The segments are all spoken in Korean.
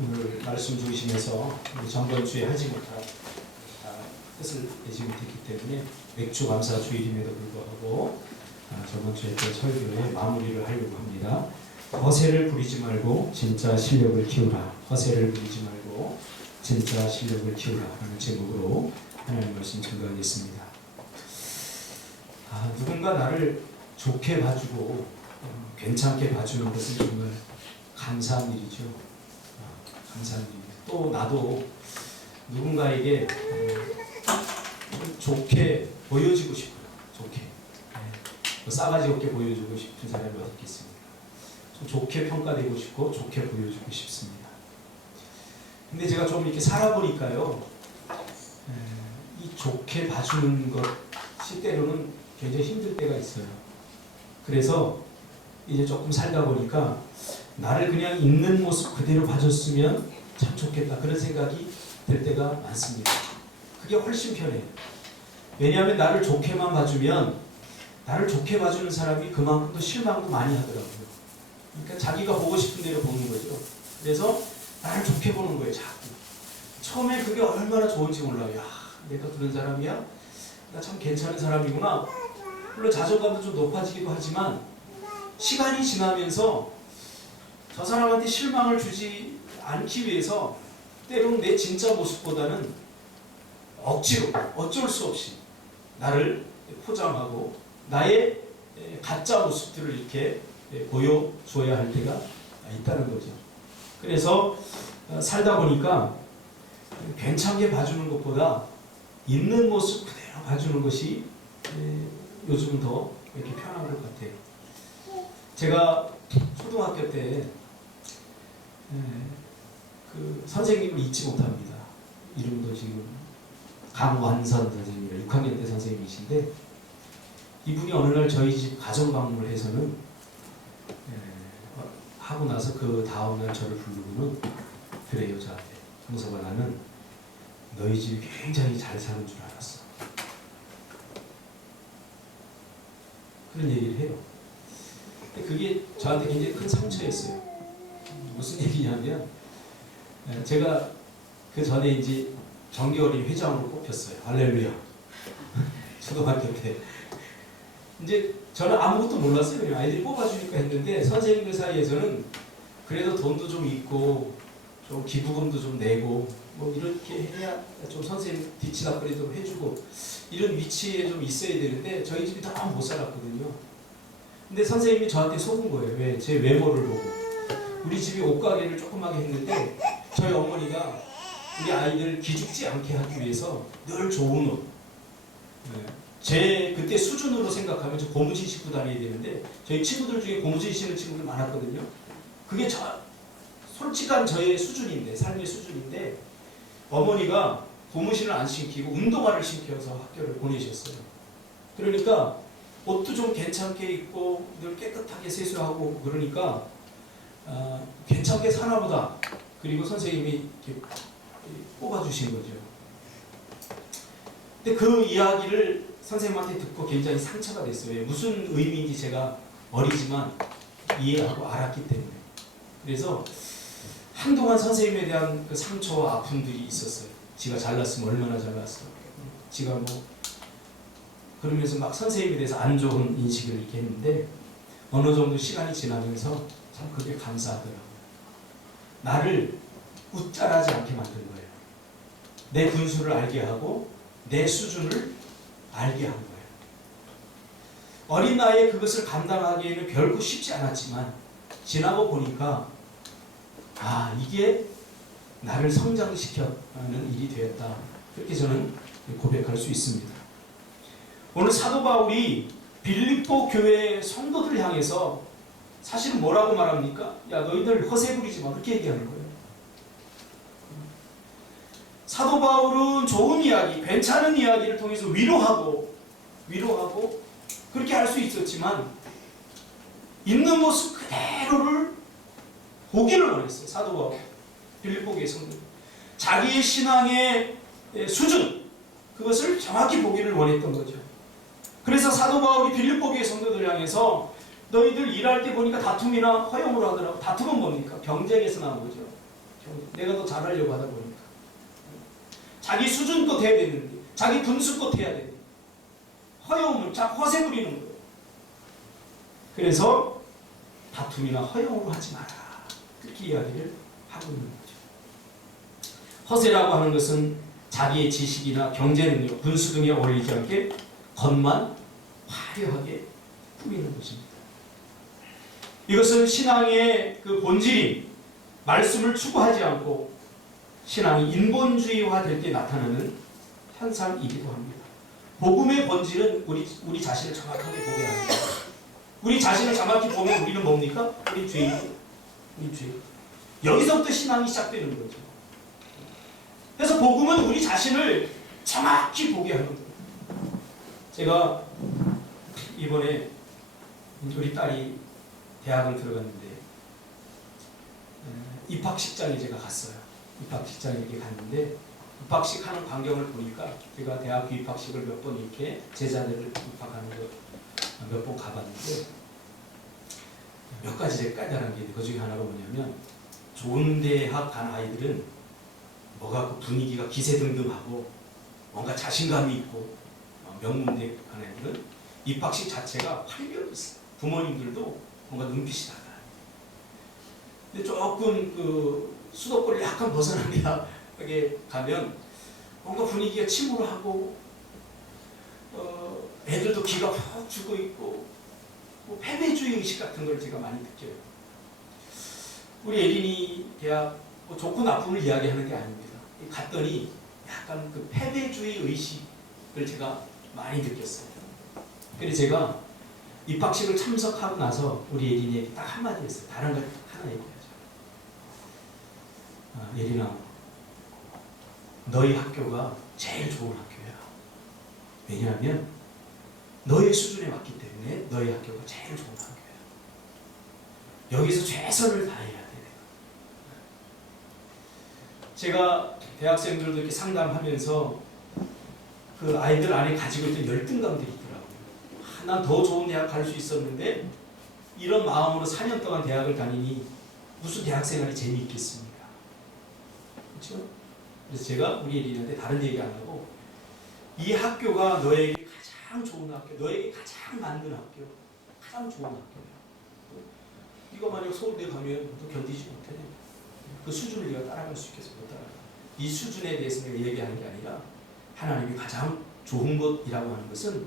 오늘 말씀 주시면서 전번 주에 하지 못한 뜻을 내지 못했기 때문에 맥주 감사 주일임에도 불구하고 저번 주에 또 설교의 마무리를 하려고 합니다. 허세를 부리지 말고 진짜 실력을 키우라. 허세를 부리지 말고 진짜 실력을 키우라 하는 제목으로 하나님 말씀 전가하겠습니다. 누군가 나를 좋게 봐주고 괜찮게 봐주는 것은 정말 감사한 일이죠. 감사한 일입니다. 또 나도 누군가에게 좋게 보여지고 싶어요. 좋게. 싸가지 없게 보여주고 싶은 사람이 어디 있겠습니까? 좀 좋게 평가되고 싶고 좋게 보여주고 싶습니다. 근데 제가 좀 이렇게 살아보니까요, 이 좋게 봐주는 것이 때로는 굉장히 힘들 때가 있어요. 그래서 이제 조금 살다 보니까 나를 그냥 있는 모습 그대로 봐줬으면 참 좋겠다, 그런 생각이 들 때가 많습니다. 그게 훨씬 편해요. 왜냐하면 나를 좋게만 봐주면 나를 좋게 봐주는 사람이 그만큼 또 실망도 많이 하더라고요. 그러니까 자기가 보고 싶은 대로 보는 거죠. 그래서 나를 좋게 보는 거예요, 자꾸. 처음에 그게 얼마나 좋은지 몰라요. 야, 내가 그런 사람이야? 나 참 괜찮은 사람이구나. 물론 자존감도 좀 높아지기도 하지만 시간이 지나면서 저 사람한테 실망을 주지 않기 위해서 때로는 내 진짜 모습보다는 억지로 어쩔 수 없이 나를 포장하고 나의 가짜 모습들을 이렇게 보여줘야 할 때가 있다는 거죠. 그래서 살다 보니까 괜찮게 봐주는 것보다 있는 모습 그대로 봐주는 것이 요즘은 더 이렇게 편한 것 같아요. 제가 초등학교 때 그 선생님을 잊지 못합니다. 이름도 지금 강완선 선생님이라 6학년 때 선생님이신데, 이분이 어느 날 저희 집 가정 방문을 해서는 하고 나서 그 다음날 저를 부르고는, 그래요, 저한테 형서가, 나는 너희 집이 굉장히 잘 사는 줄 알았어, 그런 얘기를 해요. 근데 그게 저한테 굉장히 큰 상처였어요. 무슨 얘기냐면, 제가 그 전에 이제 정겨울이 회장으로 뽑혔어요. 할렐루야. 초등학교 때. 이제 저는 아무것도 몰랐어요. 그냥 아이들이 뽑아주니까 했는데, 선생님들 사이에서는 그래도 돈도 좀 있고 좀 기부금도 좀 내고 뭐 이렇게 해야 좀 선생님 뒤치다거리도 해주고 이런 위치에 좀 있어야 되는데, 저희 집이 너무 못 살았거든요. 근데 선생님이 저한테 속은 거예요. 왜? 제 외모를 보고. 우리 집이 옷가게를 조그맣게 했는데 저희 어머니가 우리 아이들 기죽지 않게 하기 위해서 늘 좋은 옷, 제 그때 수준으로 생각하면 저 고무신 신고 다녀야 되는데, 저희 친구들 중에 고무신 신는 친구들 많았거든요. 그게 솔직한 저의 수준인데, 삶의 수준인데, 어머니가 고무신을 안 신기고 운동화를 신겨서 학교를 보내셨어요. 그러니까 옷도 좀 괜찮게 입고 늘 깨끗하게 세수하고 그러니까 괜찮게 사나보다. 그리고 선생님이 이렇게 뽑아주신 거죠. 근데 그 이야기를 선생님한테 듣고 굉장히 상처가 됐어요. 무슨 의미인지 제가 어리지만 이해하고 알았기 때문에. 그래서 한동안 선생님에 대한 그 상처와 아픔들이 있었어요. 지가 잘났으면 얼마나 잘났어, 지가 뭐, 그러면서 막 선생님에 대해서 안 좋은 인식을 이렇게 했는데, 어느 정도 시간이 지나면서 참 그게 감사하더라고요. 나를 웃잘하지 않게 만든 거예요. 내 분수를 알게 하고 내 수준을 알게 한 거예요. 어린 나이에 그것을 감당하기에는 결코 쉽지 않았지만, 지나고 보니까 이게 나를 성장시켜가는 일이 되었다, 그렇게 저는 고백할 수 있습니다. 오늘 사도 바울이 빌립보 교회 성도들을 향해서 사실은 뭐라고 말합니까? 야, 너희들 허세 부리지 마, 그렇게 얘기하는 거예요. 사도 바울은 좋은 이야기, 괜찮은 이야기를 통해서 위로하고 그렇게 할 수 있었지만, 있는 모습 그대로를 보기를 원했어요. 사도 바울, 빌립보 교회 성도들, 자기의 신앙의 수준, 그것을 정확히 보기를 원했던 거죠. 그래서 사도 바울이 빌립보 교회 성도들 향해서 너희들 일할 때 보니까 다툼이나 허용으로 하더라고. 다툼은 뭡니까? 경쟁에서 나온 거죠. 내가 더 잘하려고 하다 보니까 자기 수준껏 해야 되는데, 자기 분수껏 해야 되는데 허영을 허세 부리는 거예요. 그래서 다툼이나 허영으로 하지 마라, 그렇게 이야기를 하고 있는 거죠. 허세라고 하는 것은 자기의 지식이나 경제 능력, 분수 등에 어울리지 않게 겉만 화려하게 꾸미는 것입니다. 이것은 신앙의 그 본질인 말씀을 추구하지 않고 신앙이 인본주의화 될 때 나타나는 현상이기도 합니다. 복음의 본질은 우리 자신을 정확하게 보게 하는 거예요. 우리 자신을 정확히 보면 우리는 뭡니까? 우리 죄인. 여기서부터 신앙이 시작되는 거죠. 그래서 복음은 우리 자신을 정확히 보게 하는 거예요. 제가 이번에 우리 딸이 대학을 들어갔는데 입학식장에 제가 갔어요. 입학식장에 이렇게 갔는데 입학식 하는 광경을 보니까 제가 대학교 입학식을 몇 번 이렇게 제자들을 입학하는 거 몇 번 가봤는데 몇 가지 제가 까다로운 게 있는데 그 중에 하나가 뭐냐면 좋은 대학 간 아이들은 뭐가 그 분위기가 기세등등하고 뭔가 자신감이 있고 명문대 간 아이들은 입학식 자체가 활력이 있어요. 부모님들도 뭔가 눈빛이 달라요. 근데 조금 그 수도권을 약간 벗어난 대학에 가면 뭔가 분위기가 침울하고 애들도 기가 푹 죽어 있고 뭐 패배주의 의식 같은 걸 제가 많이 느껴요. 우리 에린이 대학 뭐 좋고 나쁨을 이야기하는 게 아닙니다. 갔더니 약간 그 패배주의 의식을 제가 많이 느꼈어요. 그래서 제가 입학식을 참석하고 나서 우리 예린이에게 딱 한마디 했어요. 다른 걸 하나 얘기하죠. 예린아, 너희 학교가 제일 좋은 학교야. 왜냐하면 너의 수준에 맞기 때문에 너희 학교가 제일 좋은 학교야. 여기서 최선을 다해야 돼. 제가 대학생들도 이렇게 상담하면서 그 아이들 안에 가지고 있던 열등감들이 있더라고요. 난 더 좋은 대학 갈 수 있었는데 이런 마음으로 4년 동안 대학을 다니니 무슨 대학생활이 재미있겠습니까? 그렇죠? 그래서 제가 우리 애들한테 다른 얘기 안 하고 이 학교가 너에게 가장 좋은 학교, 너에게 가장 만든 학교, 가장 좋은 학교야. 이거 만약 서울대 가면 너 견디지 못해. 그 수준을 네가 따라갈 수 있겠어? 못 따라가. 이 수준에 대해서 내가 얘기하는 게 아니라 하나님이 가장 좋은 것이라고 하는 것은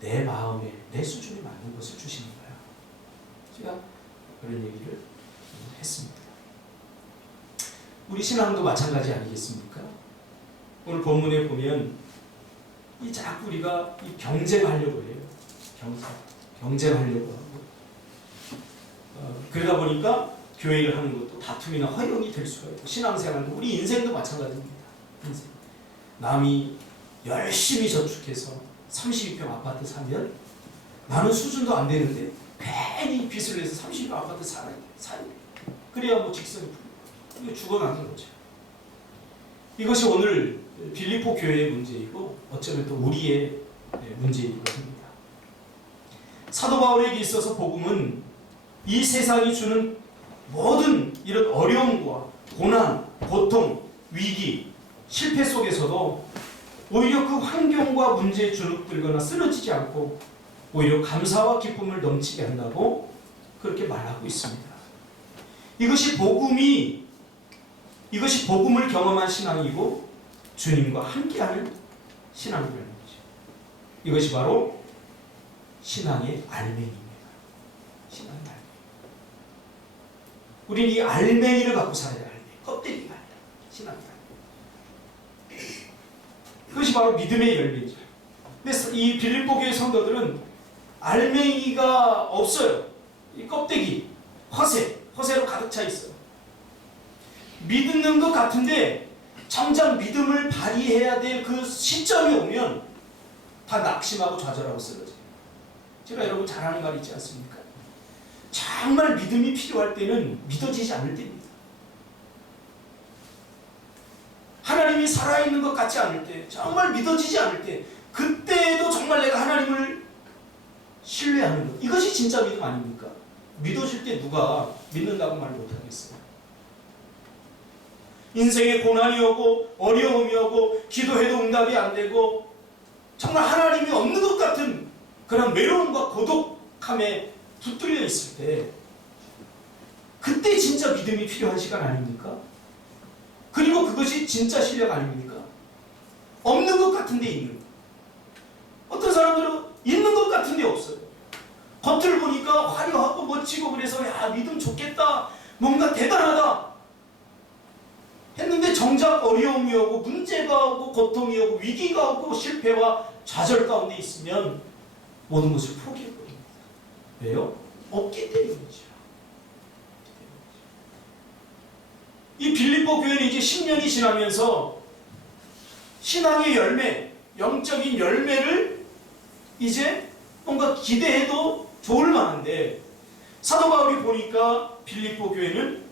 내 마음에 내 수준에 맞는 것을 주시는 거야. 제가 그런 얘기를 했습니다. 우리 신앙도 마찬가지 아니겠습니까? 오늘 본문에 보면 이 자꾸 우리가 이 경쟁하려고 해요. 경쟁하려고 하고 그러다 보니까 교회를 하는 것도 다툼이나 허용이 될 수가 있고 신앙생활도 우리 인생도 마찬가지입니다. 인생. 남이 열심히 저축해서 32평 아파트 사면 나는 수준도 안 되는데 괜히 빚을 내서 32평 아파트 사야 그래야 뭐 직성이 풀려. 죽어나는 거죠. 이것이 오늘 빌립보 교회의 문제이고 어쩌면 또 우리의 문제이기도 합니다. 사도 바울에게 있어서 복음은 이 세상이 주는 모든 이런 어려움과 고난, 고통, 위기, 실패 속에서도 오히려 그 환경과 문제에 주눅들거나 쓰러지지 않고 오히려 감사와 기쁨을 넘치게 한다고 그렇게 말하고 있습니다. 이것이 복음을 경험한 신앙이고 주님과 함께하는 신앙이라는 거죠. 이것이 바로 신앙의 알맹이입니다. 신앙의 알맹이. 우리는 이 알맹이를 갖고 살아야 할 때, 껍데기가 아니라 신앙의 알맹이. 그것이 바로 믿음의 열매죠. 근데 이 빌립보 교회 성도들은 알맹이가 없어요. 이 껍데기, 허세로 가득 차 있어요. 믿는 것 같은데 정작 믿음을 발휘해야 될 그 시점이 오면 다 낙심하고 좌절하고 쓰러져요. 제가 여러분 잘 아는 말 있지 않습니까? 정말 믿음이 필요할 때는 믿어지지 않을 때입니다. 하나님이 살아있는 것 같지 않을 때, 정말 믿어지지 않을 때, 그때도 정말 내가 하나님을 신뢰하는 것, 이것이 진짜 믿음 아닙니까? 믿어질 때 누가 믿는다고 말 못하겠어요. 인생에 고난이 오고 어려움이 오고 기도해도 응답이 안 되고 정말 하나님이 없는 것 같은 그런 외로움과 고독함에 붙들려 있을 때 그때 진짜 믿음이 필요한 시간 아닙니까? 그리고 그것이 진짜 실력 아닙니까? 없는 것 같은데 있는 것. 어떤 사람들은 있는 것 같은데 없어요. 겉을 보니까 화려하고 멋지고 그래서 야 믿음 좋겠다 뭔가 대단하다 했는데 정작 어려움이 오고 문제가 오고 고통이 오고 위기가 오고 실패와 좌절 가운데 있으면 모든 것을 포기해버립니다. 왜요? 없기 때문이죠. 이 빌립보 교회는 이제 10년이 지나면서 신앙의 열매, 영적인 열매를 이제 뭔가 기대해도 좋을 만한데 사도 바울이 보니까 빌립보 교회는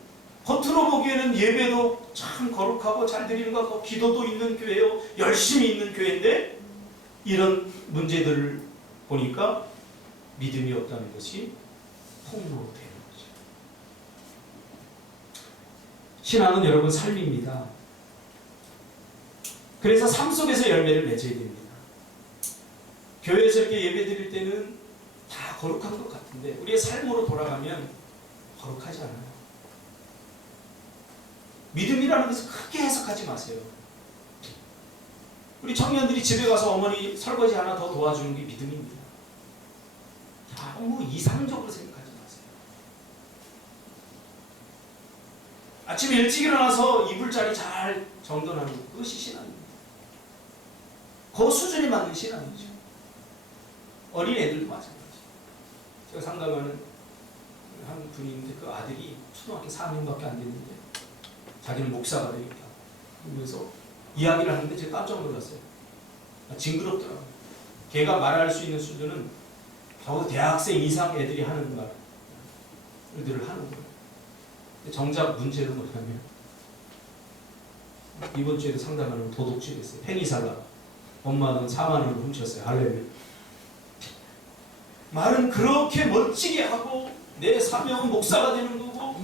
겉으로 보기에는 예배도 참 거룩하고 잘 드리는 것 같고 기도도 있는 교회요 열심히 있는 교회인데 이런 문제들을 보니까 믿음이 없다는 것이 폭로되는 거죠. 신앙은 여러분 삶입니다. 그래서 삶 속에서 열매를 맺어야 됩니다. 교회에서 이렇게 예배 드릴 때는 다 거룩한 것 같은데 우리의 삶으로 돌아가면 거룩하지 않아요. 믿음이라는 것을 크게 해석하지 마세요. 우리 청년들이 집에 가서 어머니 설거지 하나 더 도와주는 게 믿음입니다. 너무 이상적으로 생각하지 마세요. 아침에 일찍 일어나서 이불자리 잘 정돈하는 것, 그것이 신앙입니다. 그 수준에 맞는 신앙이죠. 어린 애들도 마찬가지. 제가 상담하는 한 분이 있는데 그 아들이 초등학교 4학년밖에 안 됐는데 자기는 목사가 되겠다. 그러면서 이야기를 하는데 제가 깜짝 놀랐어요. 징그럽더라고요. 걔가 말할 수 있는 수준은 적어도 대학생 이상 애들이 하는 말들을 하는 거예요. 정작 문제는 뭐냐면 이번 주에도 상담하는 도둑질했어요. 팽이 사다. 엄마는 4만 원을 훔쳤어요. 할렐루야. 말은 그렇게 멋지게 하고 내 사명은 목사가 되는 거고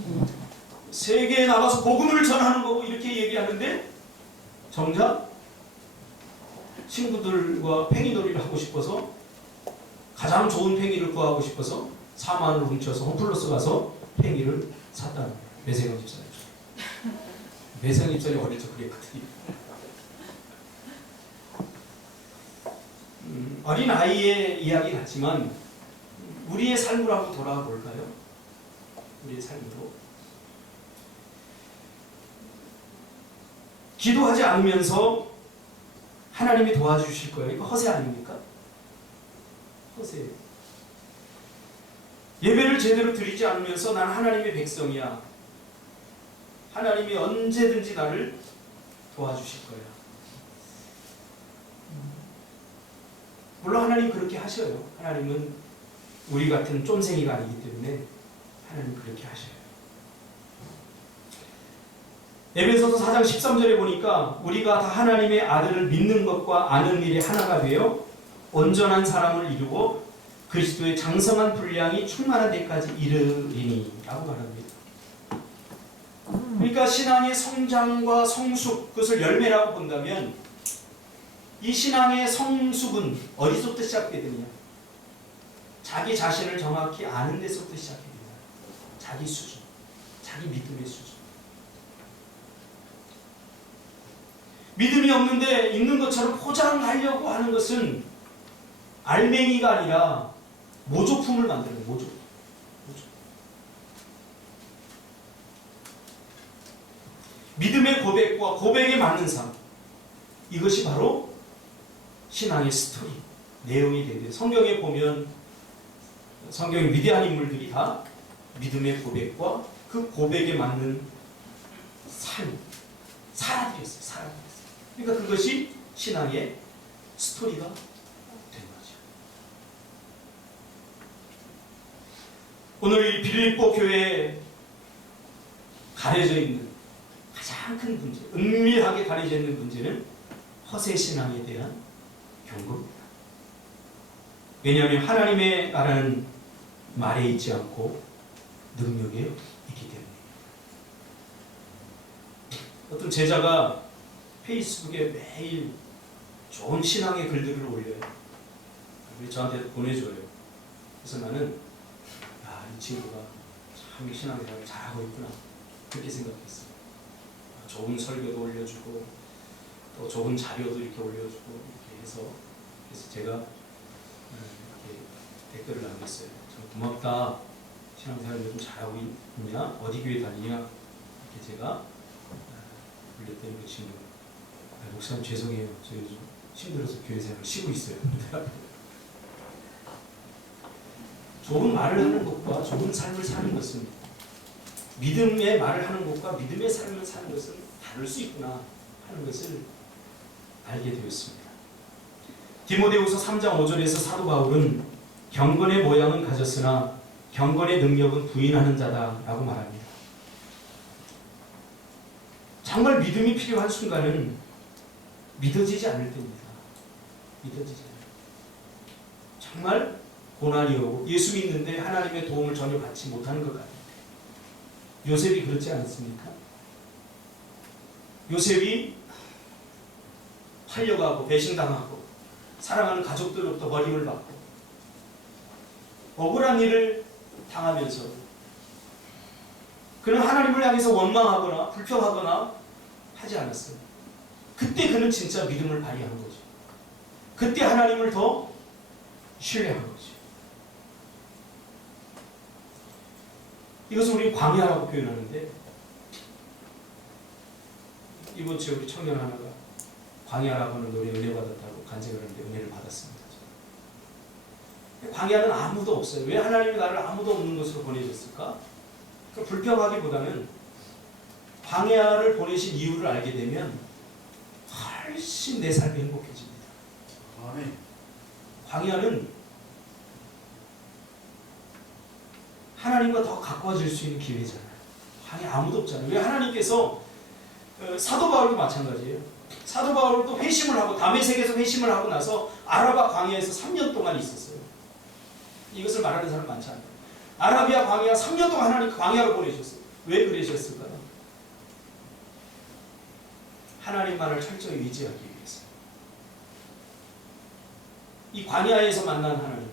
세계에 나가서 복음을 전하는 거고 이렇게 얘기하는데 정작 친구들과 팽이놀이를 하고 싶어서 가장 좋은 팽이를 구하고 싶어서 4만 원을 훔쳐서 홈플러스 가서 팽이를 샀다는 거예요. 매생이 집사님. 매생이 집사님 어릴 적 그랬거든요. 어린 아이의 이야기 같지만 우리의 삶으로 한번 돌아와 볼까요? 우리의 삶으로. 기도하지 않으면서 하나님이 도와주실 거예요. 이거 허세 아닙니까? 허세. 예배를 제대로 드리지 않으면서 난 하나님의 백성이야. 하나님이 언제든지 나를 도와주실 거야. 물론 하나님 그렇게 하셔요. 하나님은 우리 같은 쫌생이가 아니기 때문에 하나님 그렇게 하셔요. 에베소서 4장 13절에 보니까 우리가 다 하나님의 아들을 믿는 것과 아는 일이 하나가 되어 온전한 사람을 이루고 그리스도의 장성한 분량이 충만한 데까지 이르리니 라고 말합니다. 그러니까 신앙의 성장과 성숙, 그것을 열매라고 본다면 이 신앙의 성숙은 어디서부터 시작되느냐? 자기 자신을 정확히 아는 데서부터 시작됩니다. 자기 수준, 자기 믿음의 수준. 믿음이 없는데 있는 것처럼 포장하려고 하는 것은 알맹이가 아니라 모조품을 만드는 거예요. 모조. 믿음의 고백과 고백에 맞는 삶. 이것이 바로 신앙의 스토리, 내용이 되는데 성경에 보면 성경의 위대한 인물들이 다 믿음의 고백과 그 고백에 맞는 삶, 사람들이었어요. 사람들이었어요. 그러니까 그것이 신앙의 스토리가 된 거죠. 오늘 이 빌립보 교회에 가려져 있는 가장 큰 문제, 은밀하게 가려져 있는 문제는 허세 신앙에 대한 경고입니다. 왜냐하면 하나님의 나라는 말에 있지 않고 능력에 있기 때문에. 어떤 제자가 페이스북에 매일 좋은 신앙의 글들을 올려요. 저한테 보내줘요. 그래서 나는 이 친구가 참 신앙생활을 잘하고 있구나 그렇게 생각했어요. 좋은 설교도 올려주고 또 좋은 자료도 이렇게 올려주고 이렇게 해서 그래서 제가 이렇게 댓글을 남겼어요. 참 고맙다. 신앙생활 요즘 잘하고 있냐? 어디 교회 다니냐? 이렇게 제가 올렸더니 그 친구 목사님 죄송해요. 저 요즘 힘들어서 교회 생활을 쉬고 있어요. 좋은 말을 하는 것과 좋은 삶을 사는 것은 믿음의 말을 하는 것과 믿음의 삶을 사는 것은 다를 수 있구나 하는 것을 알게 되었습니다. 디모데후서 3장 5절에서 사도 바울은 경건의 모양은 가졌으나 경건의 능력은 부인하는 자다라고 말합니다. 정말 믿음이 필요한 순간은 믿어지지 않을 때입니다. 믿어지지 않을 때. 정말 고난이 오고 예수 믿는데 하나님의 도움을 전혀 받지 못하는 것 같아요. 요셉이 그렇지 않습니까? 요셉이 팔려가고 배신당하고 사랑하는 가족들로부터 버림을 받고 억울한 일을 당하면서 그는 하나님을 향해서 원망하거나 불평하거나 하지 않았어요. 그때 그는 진짜 믿음을 발휘한 거죠. 그때 하나님을 더 신뢰한 거죠. 이것을 우리 광야라고 표현하는데 이번 주에 우리 청년 하나가 광야라고 하는 노래 은혜 받았다고 간증을 하는데 은혜를 받았습니다. 광야는 아무도 없어요. 왜 하나님이 나를 아무도 없는 곳으로 보내셨을까? 불평하기보다는 광야를 보내신 이유를 알게 되면 훨씬 내 삶이 행복해집니다. 아멘. 광야는 하나님과 더 가까워질 수 있는 기회잖아요. 광야 아무도 없잖아요. 왜 하나님께서 사도 바울도 마찬가지예요. 사도 바울도 회심을 하고 다메섹에서 회심을 하고 나서 아라바 광야에서 3년 동안 있었어요. 이것을 말하는 사람 많지 않아요. 아라비아 광야 3년 동안 하나님 광야로 보내셨어요. 왜 그러셨을까요? 하나님만을 철저히 의지하기 위해서. 이 광야에서 만난 하나님.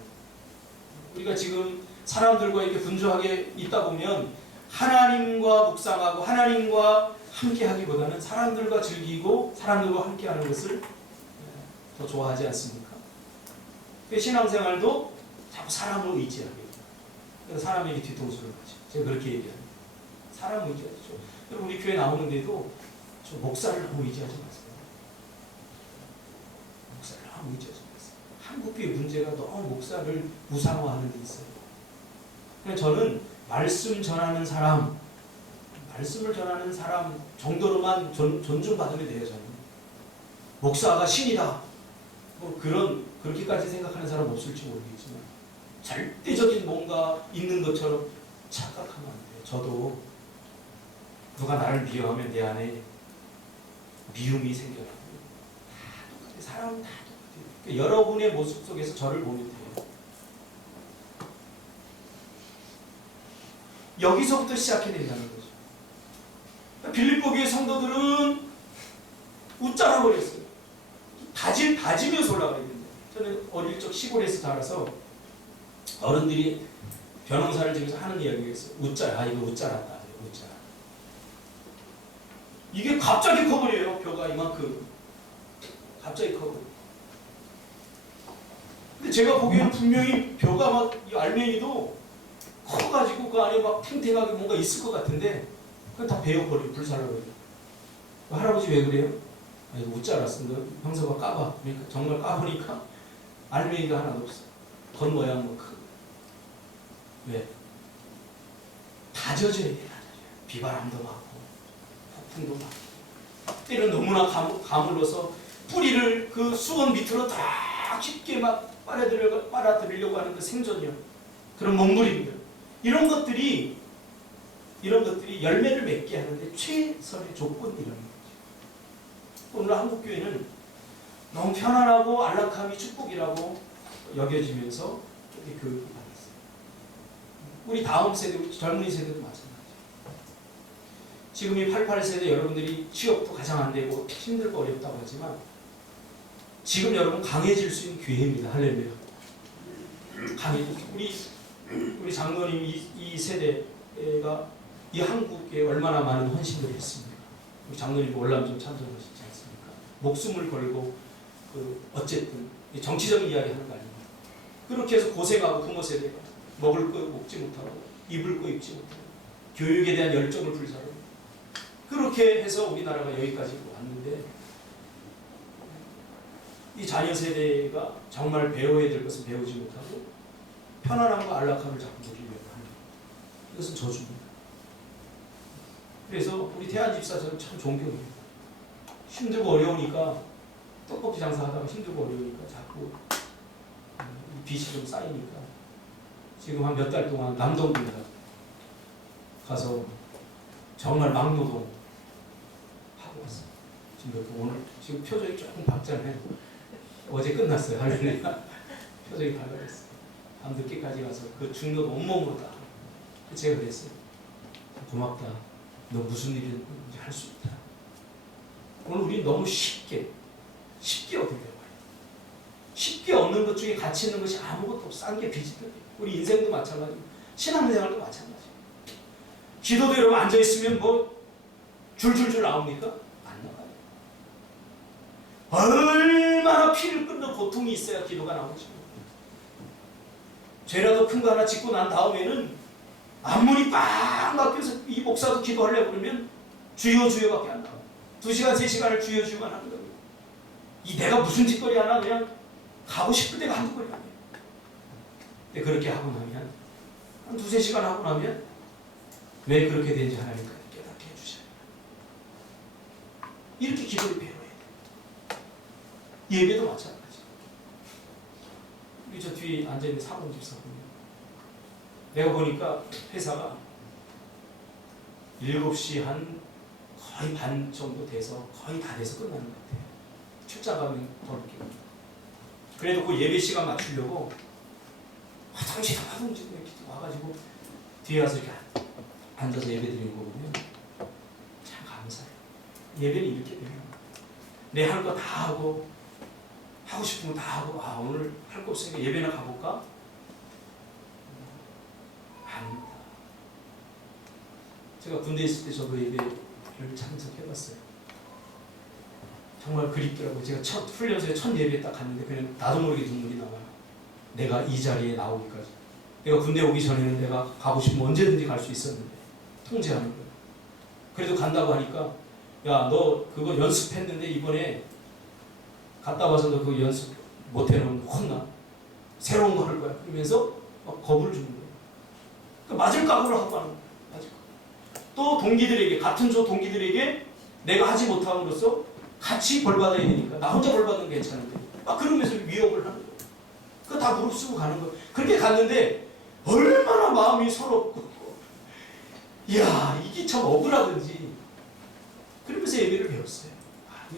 우리가 지금 사람들과 이렇게 분주하게 있다 보면 하나님과 묵상하고 하나님과 함께 하기보다는 사람들과 즐기고 사람들과 함께 하는 것을 더 좋아하지 않습니까? 신앙생활도 자꾸 사람을 의지하게 돼요. 그래서 사람에게 뒤통수를 맞죠. 제가 그렇게 얘기합니다. 사람 의지하죠. 여러분 우리 교회 나오는데도 저 목사를 너무 의지하지 마세요. 목사를 너무 의지하지 마세요. 한국교회 문제가 너무 목사를 우상화하는 데 있어요. 그냥 저는 말씀 전하는 사람, 말씀을 전하는 사람 정도로만 존중받으면 돼요. 저는 목사가 신이다. 뭐 그렇게까지 생각하는 사람 없을지 모르겠지만 절대적인 뭔가 있는 것처럼 착각하면 안 돼요. 저도 누가 나를 미워하면 내 안에 미움이 생겨나고 사람은 다 똑같아요. 그러니까 여러분의 모습 속에서 저를 보면 돼요. 여기서부터 시작해야 된다는 거죠. 빌립보 교회 성도들은 웃자라 버렸어요. 다지면서 올라가야 된다. 저는 어릴 적 시골에서 자라서 어른들이 벼농사를 지면서 하는 이야기가 있어요. 웃자라. 이거 웃자랐다. 웃자라. 이게 갑자기 커버려요. 벼가 이만큼. 갑자기 커버려요. 근데 제가 보기에는 분명히 벼가 막 이 알맹이도 커가지고 그 안에 막 탱탱하게 뭔가 있을 것 같은데 그건 다 베어버려요. 불살라버려요. 할아버지 왜 그래요? 이거 웃자랐어. 너 형사가 까봐. 그러니까 정말 까보니까 알맹이가 하나도 없어. 겉모양 뭐 크고. 왜? 다져져야 돼. 비바람도 맞고 폭풍도 맞고 때는 너무나 가물러서 뿌리를 그 수건 밑으로 다 깊게 막 빨아들이려고 하는 그 생존력, 그런 몸부림들, 이런 것들이 열매를 맺게 하는데 최선의 조건이라는 거죠. 오늘 한국교회는 너무 편안하고 안락함이 축복이라고 여겨지면서 이렇게 교육을 받았어요. 우리 다음 세대, 우리 젊은이 세대도 마찬가지예요. 지금 이 88세대 여러분들이 취업도 가장 안 되고 힘들고 어렵다고 하지만 지금 여러분 강해질 수 있는 기회입니다. 할렐루야. 우리 장로님 이 세대가 이 한국에 얼마나 많은 헌신을 했습니까? 우리 장로님 월남전 참전하시지 않습니까? 목숨을 걸고 어쨌든 정치적인 이야기 하는 거 아닙니까? 그렇게 해서 고생하고 부모 세대가 먹을 거 먹지 못하고 입을 거 입지 못하고 교육에 대한 열정을 불사르고 그렇게 해서 우리나라가 여기까지 왔는데 이 자녀 세대가 정말 배워야 될 것을 배우지 못하고 편안함과 안락함을 자꾸 누리려고 하는 이것은 저주입니다. 그래서 우리 태안 집사 저는 참 존경해요. 힘들고 어려우니까 떡볶이 장사하다가 힘들고 어려우니까 자꾸 빚이 좀 쌓이니까 지금 한 몇 달 동안 남동군에 가서 정말 막노동 하고 왔어요. 오늘 지금 표정이 조금 박잖아요. 어제 끝났어요. 할렐루야. 표정이 밝아졌어요. 밤 늦게까지 가서 그 중노 온몸으로 다 제가 그랬어요. 고맙다. 너 무슨 일인지 할 수 있다. 오늘 우리 너무 쉽게 얻으려고 해요. 쉽게 얻는 것 중에 가치 있는 것이 아무것도 없어. 싼 게 빚이더라고요. 우리 인생도 마찬가지고 신앙생활도 마찬가지고 기도도 여러분 앉아있으면 뭐 줄줄줄 나옵니까? 안 나와요. 얼마나 피를 끓는 고통이 있어야 기도가 나오지. 죄라도 큰 거 하나 짓고 난 다음에는 앞문이 빡 막혀서 이 목사도 기도하려고 그러면 주여 주여밖에 안 나와. 2시간 3시간을 주여 주여만 하는 거예요. 이 내가 무슨 짓거리 하나 그냥 가고 싶을 때가 한두 번이 아니에요. 근데 그렇게 하고 나면 한 2-3시간 하고 나면 왜 그렇게 되는지 하나님께서 깨닫게 해주셔야 돼요. 이렇게 기도를 배워야 돼요. 예배도 마찬가지. 우리 저 뒤에 앉아있는 사범 집사분이 내가 보니까 회사가 7시 한 거의 반 정도 돼서 거의 다 돼서 끝나는 것 같아요. 출장 가면 더 늦게 갑니다. 그래도 그 예배 시간 맞추려고 화장실 이렇게 와가지고 뒤에 와서 이렇게 앉아서 예배 드리는 거 보면 참 감사해요. 예배는 이렇게 돼요. 내 할 거 다 하고 하고 싶은 거 다 하고 오늘 할 거 없으니까 예배나 가볼까? 아닙니다. 제가 군대에 있을 때 저도 예배를 참석해봤어요. 정말 그립더라고요. 제가 첫 훈련소에 첫 예배에 딱 갔는데 그냥 나도 모르게 눈물이 나와요. 내가 이 자리에 나오기까지. 내가 군대 오기 전에는 내가 가고 싶으면 언제든지 갈 수 있었는데 통제하는 거예요. 그래도 간다고 하니까 야, 너 그거 연습했는데 이번에 갔다 와서 너 그거 연습 못해놓으면 혼나. 새로운 거 할 거야. 그러면서 막 겁을 주는 거예요. 그러니까 맞을 각오를 하고 하는 거예요. 맞을 각오. 또 동기들에게, 같은 조 동기들에게 내가 하지 못함으로써 같이 벌받아야 되니까 나 혼자 벌받으면 괜찮은데 막 그러면서 위협을 하는 거예요. 그거 다 무릅쓰고 가는 거예요. 그렇게 갔는데 얼마나 마음이 서럽고 이야 이게 참 억울하든지 그러면서 예배를 배웠어요.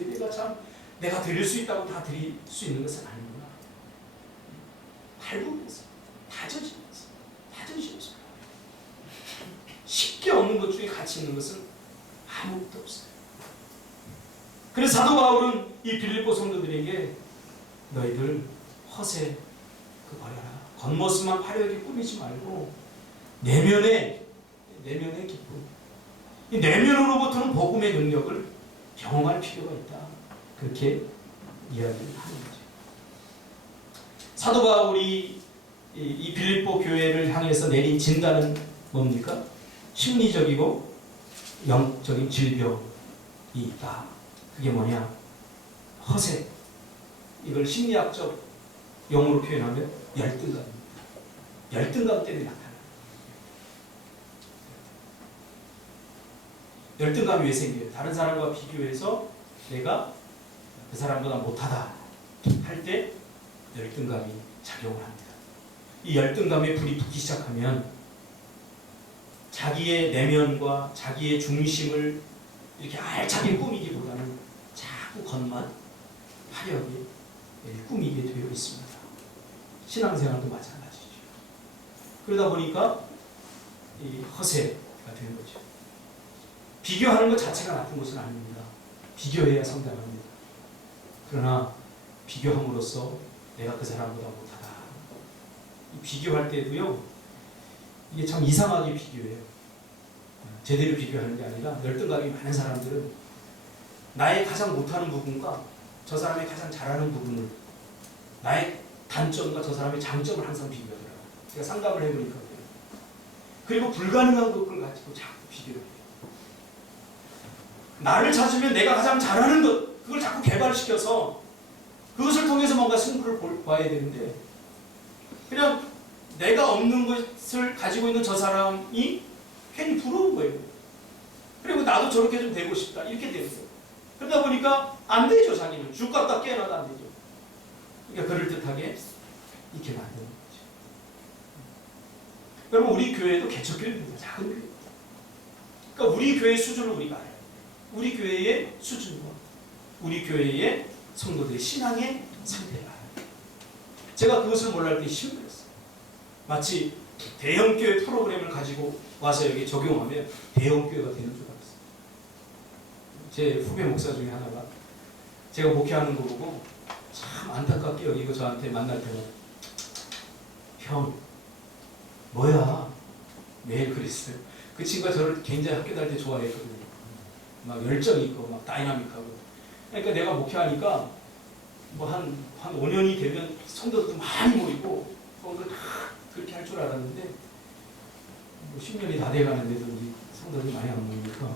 예배가 참 내가 드릴 수 있다고 다 드릴 수 있는 것은 아니구나. 밟으면서 다져지면서 쉽게 얻는 것 중에 가치 있는 것은 아무것도 없어요. 그래서 사도 바울은 이 빌립보 성도들에게 너희들 허세 버려라. 겉모습만 화려하게 꾸미지 말고 내면의 기쁨, 이 내면으로부터는 복음의 능력을 경험할 필요가 있다. 그렇게 이야기를 하는 거죠. 사도 바울이 이 빌립보 교회를 향해서 내린 진단은 뭡니까? 심리적이고 영적인 질병이 있다. 그게 뭐냐? 허세. 이걸 심리학적 용어로 표현하면 열등감입니다. 열등감 때문에 나타나요. 열등감이 왜 생겨요? 다른 사람과 비교해서 내가 그 사람보다 못하다 할 때 열등감이 작용을 합니다. 이 열등감에 불이 붙기 시작하면 자기의 내면과 자기의 중심을 이렇게 알차게 꾸미기보다는 자꾸 겉만 화려하게 꾸미게 되어 있습니다. 신앙생활도 마찬가지죠. 그러다 보니까 이 허세가 되는 거죠. 비교하는 것 자체가 나쁜 것은 아닙니다. 비교해야 성장합니다. 그러나 비교함으로써 내가 그 사람보다 못하다. 비교할 때도요, 이게 참 이상하게 비교해요. 제대로 비교하는 게 아니라 열등감이 많은 사람들은 나의 가장 못하는 부분과 저 사람의 가장 잘하는 부분을, 나의 단점과 저 사람의 장점을 항상 비교하더라고요. 제가 상담을 해보니까 그래요. 그리고 불가능한 것을 가지고 자꾸 비교를 해요. 나를 찾으면 내가 가장 잘하는 것, 그걸 자꾸 개발시켜서 그것을 통해서 뭔가 승부를 봐야 되는데, 그냥 내가 없는 것을 가지고 있는 저 사람이 괜히 부러운 거예요. 그리고 나도 저렇게 좀 되고 싶다, 이렇게 되는 거예요. 그러다 보니까 안 되죠. 자기는 죽 갖다 깨어나도 안 되죠. 그러니까 그럴듯하게 이렇게 만드는 거죠. 여러분, 우리 교회도 개척교회입니다. 작은 교회. 그러니까 우리 교회의 수준을 우리가 알아요. 우리 교회의 수준과 우리 교회의 성도들의 신앙의 상태를 알아요. 제가 그것을 몰랄 때 힘들었어요. 마치 대형교회 프로그램을 가지고 와서 여기 적용하면 대형교회가 되는 줄 알았어요. 제 후배 목사 중에 하나가 제가 목회하는 거 보고 참 안타깝게 여기고 저한테 만날 때마다, 형 뭐야, 매일 그랬어요. 그 친구가 저를 굉장히 학교 다닐 때 좋아했거든요. 막 열정이 있고 막 다이나믹하고. 그러니까 내가 목회하니까 뭐 한 5년이 되면 성도들도 많이 모이고 그걸 다 그렇게 할 줄 알았는데, 뭐 10년이 다 돼가는데도 이 성도들이 많이 안 모이니까,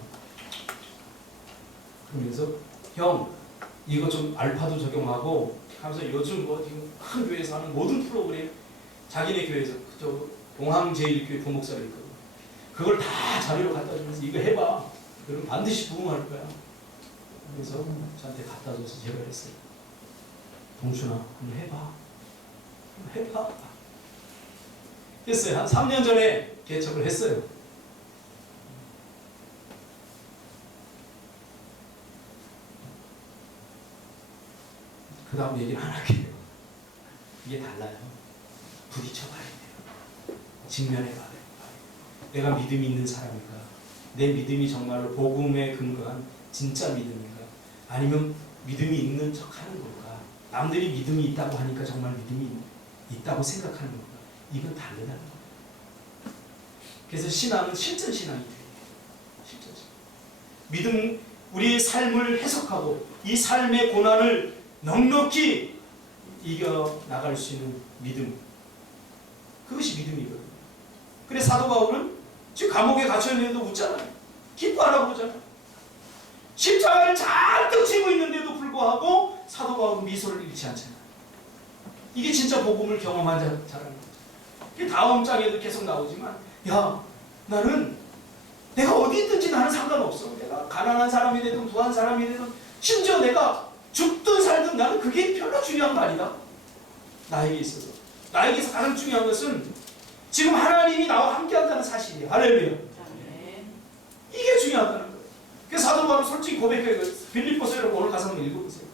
그러면서 형 이거 좀 알파도 적용하고 하면서 요즘 뭐 지금 큰 교회에서 하는 모든 프로그램, 자기네 교회에서 저 동항제일교회 부목사를 있거든, 그걸 다 자료로 갖다 주면서 이거 해봐, 그럼 반드시 부흥할 거야. 그래서 저한테 갖다 줘서 제가 했어요. 동춘아, 한번 해봐. 해봐. 했어요. 한 3년 전에 개척을 했어요. 그 다음 얘기를 안 할게요. 이게 달라요. 부딪혀봐야 돼요. 직면해봐야 돼요. 내가 믿음이 있는 사람인가? 내 믿음이 정말로 복음에 근거한 진짜 믿음인가? 아니면 믿음이 있는 척하는 건가? 남들이 믿음이 있다고 하니까 정말 믿음이 있다고 생각하는 건가? 이건 다르다는 거예요. 그래서 신앙은 실전 신앙이 돼요. 실전 신앙. 믿음, 우리의 삶을 해석하고 이 삶의 고난을 넉넉히 이겨 나갈 수 있는 믿음, 그것이 믿음이거든요. 그래서 사도 바울은 지금 감옥에 갇혀 있는데도 웃잖아요. 기뻐하라고 그러잖아요. 십자가를 잔뜩 쥐고 있는데도 불구하고 사도 바울은 미소를 잃지 않잖아요. 이게 진짜 복음을 경험한 자라는 거죠. 다음 장에도 계속 나오지만, 야, 나는 내가 어디 있든지 나는 상관없어. 내가 가난한 사람이 되든 부한 사람이 되든 심지어 내가 죽든 살든 나는 그게 별로 중요한 거 아니다. 나에게 있어서. 나에게서 가장 중요한 것은 지금 하나님이 나와 함께한다는 사실이에요. 할렐루야. 이게 중요하다는 거예요. 그래서 사도 바울은 솔직히 고백해요. 빌립보서 여러분 오늘 가서 한번 읽어보세요.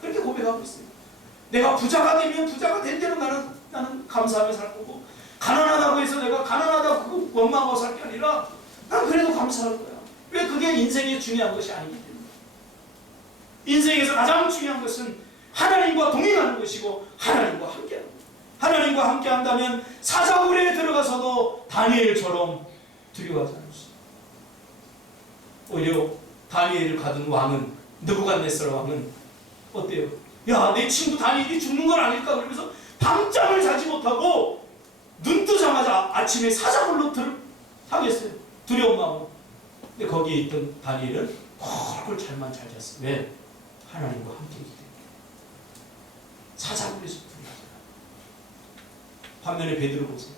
그렇게 고백하고 있어요. 내가 부자가 되면 부자가 된 대로 나는 감사하며 살 거고, 가난하다고 해서 내가 가난하다고 원망하고 살 게 아니라 난 그래도 감사할 거야. 왜? 그게 인생의 중요한 것이 아니기 때문에. 인생에서 가장 중요한 것은 하나님과 동행하는 것이고 하나님과 함께하는 것. 하나님과 함께한다면 사자굴에 들어가서도 다니엘처럼 두려워하지 않을 수 있어요. 오히려 다니엘을 가둔 왕은, 느부갓네살 왕은 어때요? 야, 내 친구 다니엘이 죽는 건 아닐까? 그러면서 밤잠을 자지 못하고 눈 뜨자마자 아침에 사자굴로 향했어요. 두려운 마음으로. 근데 거기에 있던 다니엘은 콜콜 잘만 잘 잤어요. 왜? 하나님과 함께이기 때문에. 사자굴에서 두려워하잖아요. 반면에 베드로 보세요.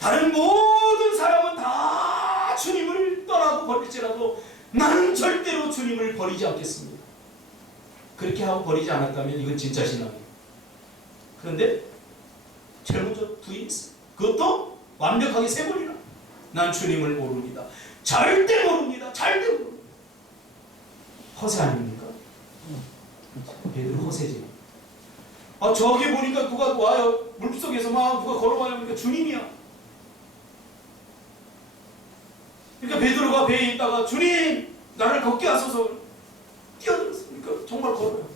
다른 모든 사람은 다 주님을 떠나고 버릴지라도 나는 절대로 주님을 버리지 않겠습니다. 그렇게 하고 버리지 않았다면 이건 진짜 신앙이에요. 그런데 제일 먼저 부인했어요. 그것도 완벽하게 세 번이나. 난 주님을 모릅니다. 절대 모릅니다. 절대 모릅니다. 허세 아닙니까? 베드로 허세지. 아, 저기 보니까 누가 와요. 물속에서 막 누가 걸어와요. 그러니까 주님이야. 그러니까 베드로가 배에 있다가 주님 나를 걷게 하소서 뛰어들었으니까 정말 걸어요.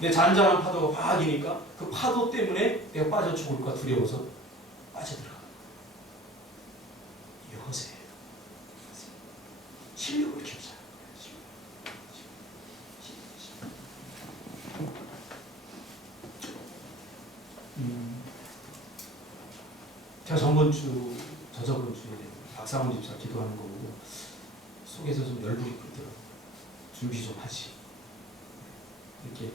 내 잔잔한 파도가 박이니까 그 파도 때문에 내가 빠져 죽을까 두려워서 빠져들어가. 이게 허세예요. 실력을 키우자. 제가 저번 주에 박상훈 집사 기도하는 거 보고 속에서 좀 열불이 끓더라고요. 준비 좀 하지. 이렇게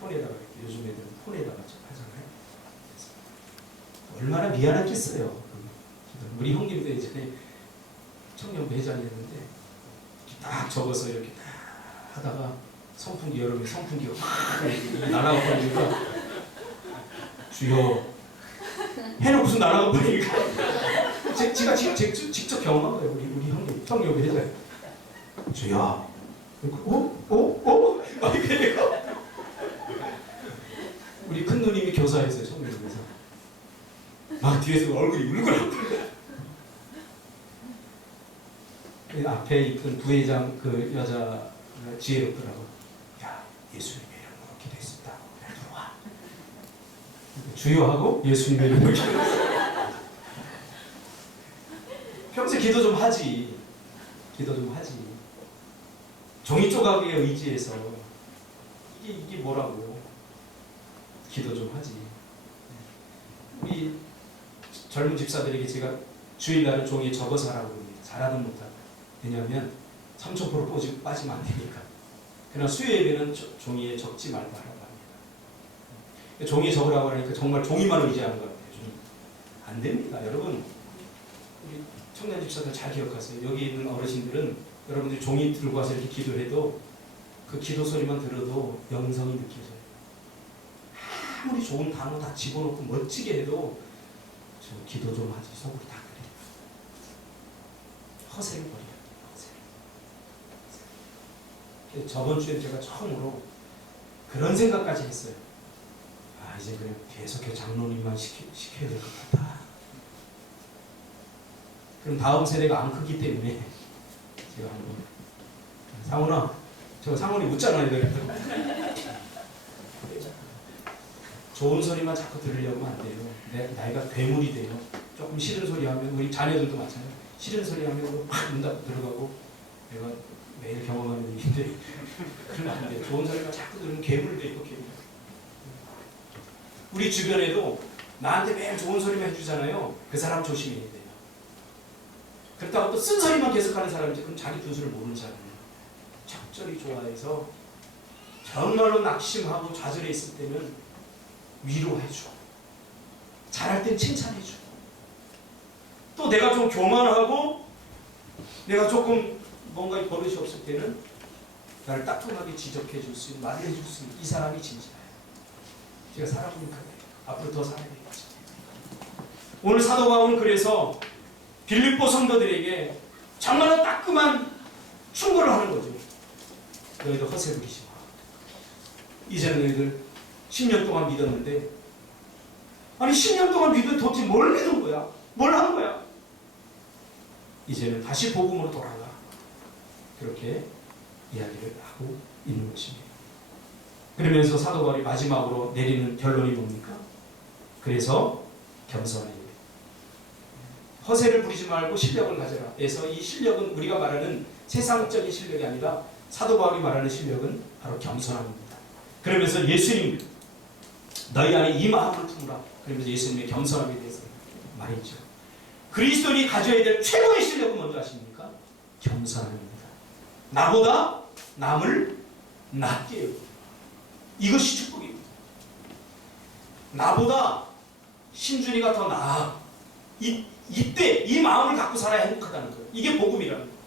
폰에다가 이렇게 요즘 애들은 폰에다가 좀 하잖아요. 얼마나 미안했겠어요. 우리 형님도 예전에 청년부 회장이었는데 딱 적어서 이렇게 딱 하다가 선풍기 여름에 선풍기가 확 날아가 버리니까 주여 해놓고서 날아가 버리니까 제가 직접 경험한 거예요. 우리 형님 청년부 회장 주여 막 이렇게 되고 우리 큰 누님이 교사였어요. 청년부에서 막 뒤에서 얼굴이 울그락불그락. 앞에 있던 부회장 그 여자 지혜롭더라고. 야, 예수님의 이름으로 기도했습니다. 그래 들어와. 주여하고 예수님의 이름으로 기도했습니다. 평소에 기도 좀 하지. 기도 좀 하지. 종이 조각에 의지해서 이게 뭐라고요? 기도 좀 하지. 우리 젊은 집사들에게 제가 주일날은 종이에 적어서 하라고 합니다. 잘하든 못하든. 왜냐하면 3,000% 빠지면 안 되니까. 그러나 수요예배는 종이에 적지 말고 하라고 합니다. 종이에 적으라고 하니까 정말 종이만 의지하는 것 같아요. 종이. 안 됩니다. 여러분, 우리 청년 집사들 잘 기억하세요. 여기 있는 어르신들은 여러분들이 종이 들고 와서 이렇게 기도해도 그 기도 소리만 들어도 영성이 느껴져요. 아무리 좋은 단어 다 집어넣고 멋지게 해도 저 기도 좀 하지 속으로 다 그래요. 허세를 버려요. 허세. 저번 주에 제가 처음으로 그런 생각까지 했어요. 아, 이제 그냥 계속해서 장로님만 시켜야 될 것 같다. 그럼 다음 세대가 안 크기 때문에 제가 한번 상훈아, 저 상훈이 웃잖아요. 좋은 소리만 자꾸 들으려고 하면 안 돼요. 나이가 괴물이 돼요. 조금 싫은 소리 하면 우리 자녀들도 마찬가지예요. 싫은 소리 하면 막 문 닫고 들어가고 내가 매일 경험하는 일인데 그러면 안 돼요. 좋은 소리만 자꾸 들으면 괴물 돼요. 괴물. 우리 주변에도 나한테 매일 좋은 소리만 해주잖아요. 그 사람 조심해야 돼요. 그렇다고 또 쓴소리만 계속하는 사람이지 그럼 자기 분수를 모르는 사람이에요. 적절히 좋아해서 정말로 낙심하고 좌절해 있을 때는 위로해주고 잘할 땐 칭찬해주고 또 내가 좀 교만하고 내가 조금 뭔가 버릇이 없을 때는 나를 따끔하게 지적해줄 수 있는 말을 해줄 수 있는 이 사람이 진짜예요. 제가 살아보니까 앞으로 더 살아야 되겠지. 오늘 사도 바울은 그래서 빌립보 성도들에게 정말로 따끔한 충고를 하는 거죠. 너희들 허세 부리지 마. 이제는 너희들 10년 동안 믿었는데 아니 10년 동안 믿은 도대체 뭘 믿은 거야? 뭘 한 거야? 이제는 다시 복음으로 돌아가. 그렇게 이야기를 하고 있는 것입니다. 그러면서 사도 바울이 마지막으로 내리는 결론이 뭡니까? 그래서 겸손하여 허세를 부리지 말고 실력을 가져라. 그래서 이 실력은 우리가 말하는 세상적인 실력이 아니라 사도 바울이 말하는 실력은 바로 겸손함입니다. 그러면서 예수님 너희 안에 이 마음을 품으라. 그러면서 예수님의 겸손함에 대해서 말했죠. 그리스도인이 가져야 될 최고의 실력은 뭔지 아십니까? 겸손함입니다. 나보다 남을 낮게 여기고 이것이 축복입니다. 나보다 신준이가 더 나아. 이때 이 마음을 갖고 살아야 행복하다는 거예요. 이게 복음이라는 거예요.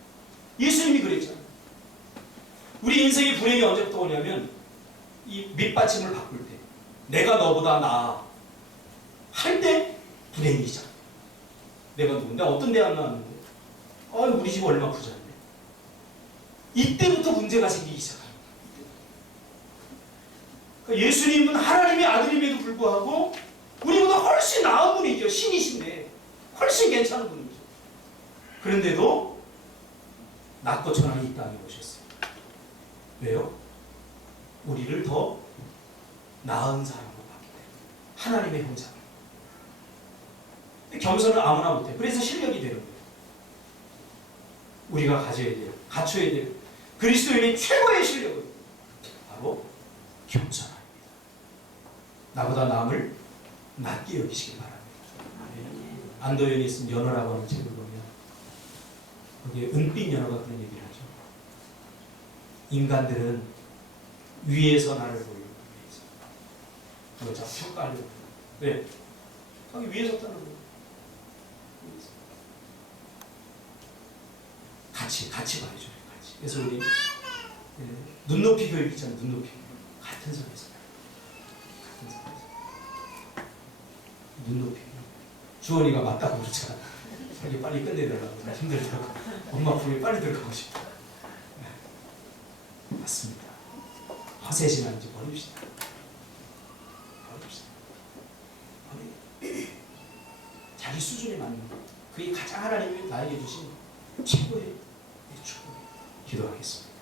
예수님이 그랬잖아요. 우리 인생의 불행이 언제부터 오냐면 이 밑받침을 바꿀 때 내가 너보다 나아 할 때 불행이잖아. 내가 누군데 어떤 대학 나왔는데 우리 집 얼마 부자인데 이때부터 문제가 생기기 시작합니다. 그러니까 예수님은 하나님의 아들임에도 불구하고 우리보다 훨씬 나은 분이죠. 신이신데 훨씬 괜찮은 분이죠. 그런데도 낮고 천왕이 이 땅에 오셨어요. 왜요? 우리를 더 나은 사람으로 봤기 때문에. 하나님의 형상. 겸손은 아무나 못해. 그래서 실력이 되는 거예요. 우리가 가져야 돼요. 갖춰야 돼요. 그리스도인의 최고의 실력은 바로 겸손합니다. 나보다 남을 낮게 여기시기 바랍니다. 안도연이 쓴 연어라고 하는 책을 보면 거기에 은빛 연어가 그런 얘기를 하죠. 인간들은 위에서 나를 보려고 위해서. 그거 자꾸 평가하려고. 왜? 거기 위에서 따는 거예요. 같이 봐야죠. 같이. 그래서 우리 눈높이 교육 있잖아요. 눈높이 교육. 같은 선에서 같은 선에서 눈높이 교육. 주원이가 맞다고 그러잖아. 자기 빨리 끝내달라고. 나 힘들다고. 엄마 품에 빨리 들어가고 싶다. 맞습니다. 허세지만 이제 버립시다. 자기 수준에 맞는 것. 그게 가장 하나님이 나에게 주신 최고의 축복. 기도하겠습니다.